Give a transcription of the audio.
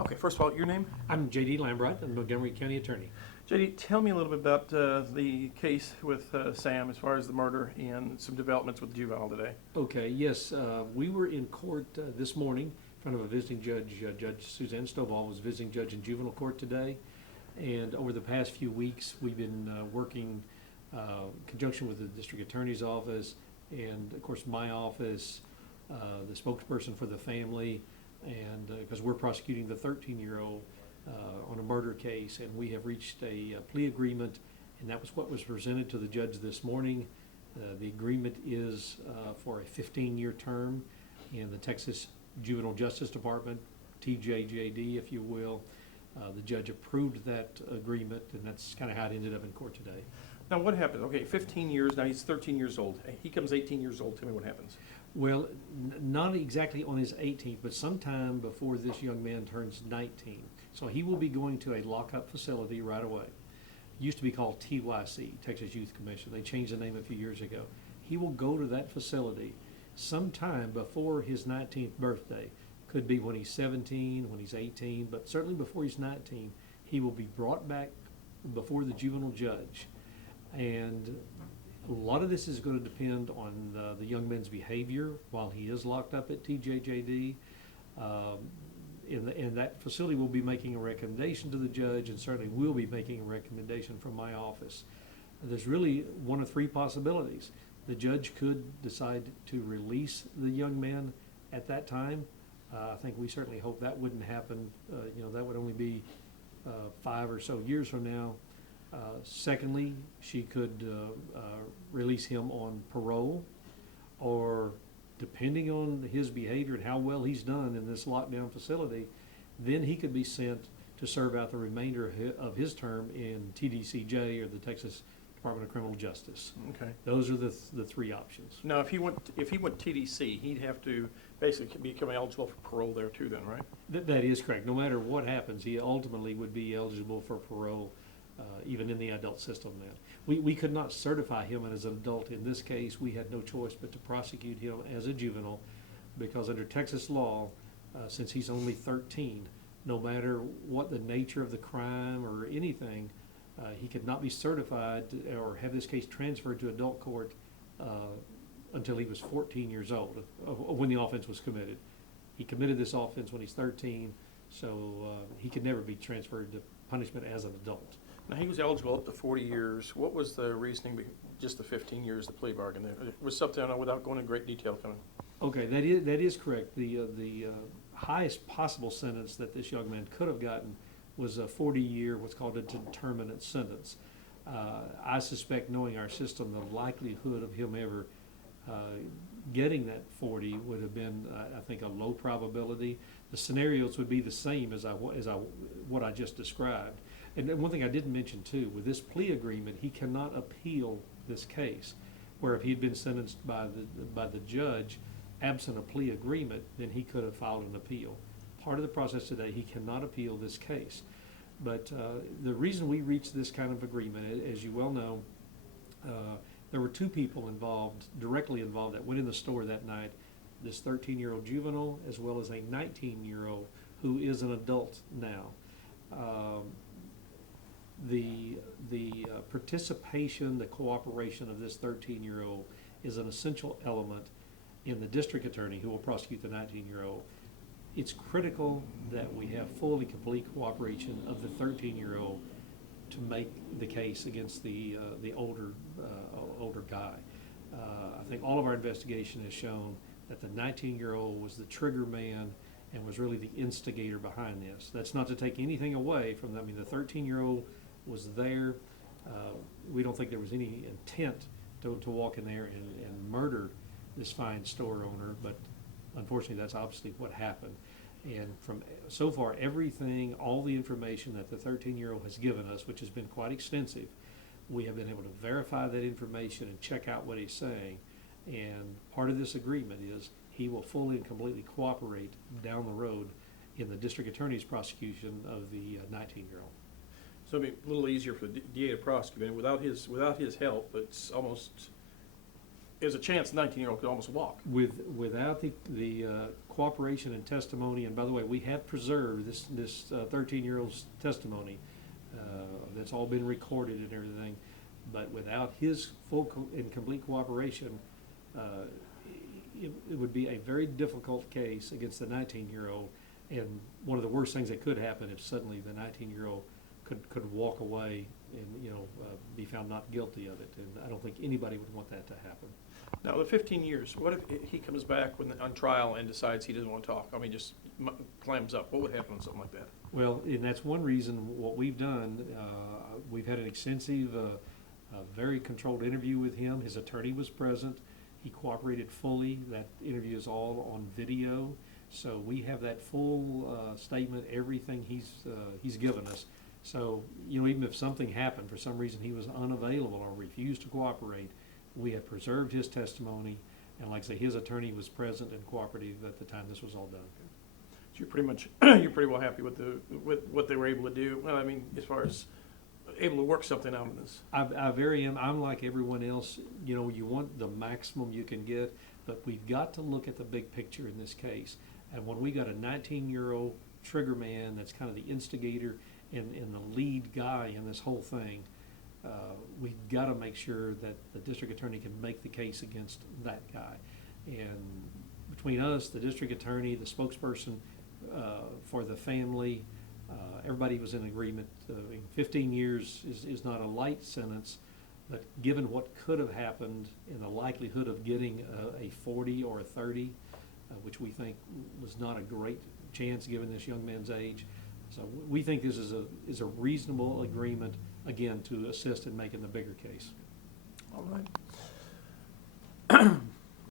Okay, first of all, your name? I'm J.D. Lambright, I'm Montgomery County Attorney. J.D., tell me a little bit about the case with Sam as far as the murder and some developments with Juvenile today. Okay, yes, we were in court this morning in front of a visiting judge. Judge Suzanne Stovall was visiting judge in juvenile court today. And over the past few weeks, we've been working in conjunction with the district attorney's office and, of course, my office, the spokesperson for the family, and because we're prosecuting the 13-year-old on a murder case, and we have reached a plea agreement, and that was what was presented to the judge this morning. The agreement is for a 15-year term in the Texas Juvenile Justice Department, TJJD, if you will. The judge approved that agreement, and that's kind of how it ended up in court today. Now, what happens? Okay, 15 years, now he's 13 years old. He comes 18 years old. Tell me what happens. Well, not exactly on his 18th, but sometime before this young man turns 19. So he will be going to a lockup facility right away. It used to be called TYC, Texas Youth Commission. They changed the name a few years ago. He will go to that facility sometime before his 19th birthday. Could be when he's 17, when he's 18, but certainly before he's 19, he will be brought back before the juvenile judge. And a lot of this is going to depend on the young man's behavior while he is locked up at TJJD. And that facility will be making a recommendation to the judge, and certainly will be making a recommendation from my office. There's really one of three possibilities. The judge could decide to release the young man at that time. I think we certainly hope that wouldn't happen. That would only be 5 or so years from now. Secondly, she could release him on parole, or depending on his behavior and how well he's done in this lockdown facility, then he could be sent to serve out the remainder of his term in TDCJ, or the Texas Department of Criminal Justice. Okay. Those are the three options. Now, if he went TDC, he'd have to basically become eligible for parole there too, then, right? That is correct. No matter what happens, he ultimately would be eligible for parole, even in the adult system then. We could not certify him as an adult in this case. We had no choice but to prosecute him as a juvenile, because under Texas law, since he's only 13, no matter what the nature of the crime or anything, he could not be certified or have this case transferred to adult court until he was 14 years old, when the offense was committed. He committed this offense when he's 13, so he could never be transferred to punishment as an adult. Now, he was eligible up to 40 years. What was the reasoning, just the 15 years, the plea bargain? It was something, without going into great detail, kind of. Okay, that is correct. The highest possible sentence that this young man could have gotten was a 40-year, what's called a determinate sentence. I suspect, knowing our system, the likelihood of him ever getting that 40 would have been, I think, a low probability. The scenarios would be the same as what I just described. And one thing I didn't mention too, with this plea agreement, he cannot appeal this case. Where if he had been sentenced by the judge, absent a plea agreement, then he could have filed an appeal. Part of the process today, he cannot appeal this case. But the reason we reached this kind of agreement, as you well know, there were two people directly involved, that went in the store that night. This 13-year-old juvenile, as well as a 19-year-old who is an adult now. The participation, the cooperation of this 13-year-old is an essential element in the district attorney who will prosecute the 19-year-old. It's critical that we have full and complete cooperation of the 13-year-old to make the case against the older guy. I think all of our investigation has shown that the 19-year-old was the trigger man and was really the instigator behind this. That's not to take anything away from them. I mean, the 13-year-old was there. We don't think there was any intent to walk in there and murder this fine store owner, but unfortunately that's obviously what happened. And from so far, everything, all the information that the 13-year-old has given us, which has been quite extensive, we have been able to verify that information and check out what he's saying. And part of this agreement is he will fully and completely cooperate down the road in the district attorney's prosecution of the 19-year-old. So it'd be a little easier for the DA to prosecute. And without his help, it's almost there's a chance a 19-year-old could almost walk. Without the cooperation and testimony, and by the way, we have preserved this 13-year-old's testimony. That's all been recorded and everything, but without his full and complete cooperation, it would be a very difficult case against the 19-year-old, and one of the worst things that could happen if suddenly the 19-year-old could walk away and, you know, be found not guilty of it, and I don't think anybody would want that to happen. Now, the 15 years, what if he comes back on trial and decides he doesn't want to talk? I mean, just clams up. What would happen on something like that? Well, and that's one reason what we've done. We've had an extensive, very controlled interview with him. His attorney was present. He cooperated fully. That interview is all on video. So we have that full statement, everything he's given us. So, you know, even if something happened, for some reason he was unavailable or refused to cooperate, we have preserved his testimony, and like I say, his attorney was present and cooperative at the time this was all done. So you're pretty much, you're pretty well happy with what they were able to do. Well, I mean, as far as able to work something out of this. I very am. I'm like everyone else. You know, you want the maximum you can get, but we've got to look at the big picture in this case. And when we got a 19-year-old trigger man that's kind of the instigator and the lead guy in this whole thing, we've got to make sure that the district attorney can make the case against that guy. And between us, the district attorney, the spokesperson for the family, everybody was in agreement. 15 years is not a light sentence, but given what could have happened and the likelihood of getting a 40 or a 30, which we think was not a great chance given this young man's age. So we think this is a reasonable agreement, again, to assist in making the bigger case. All right.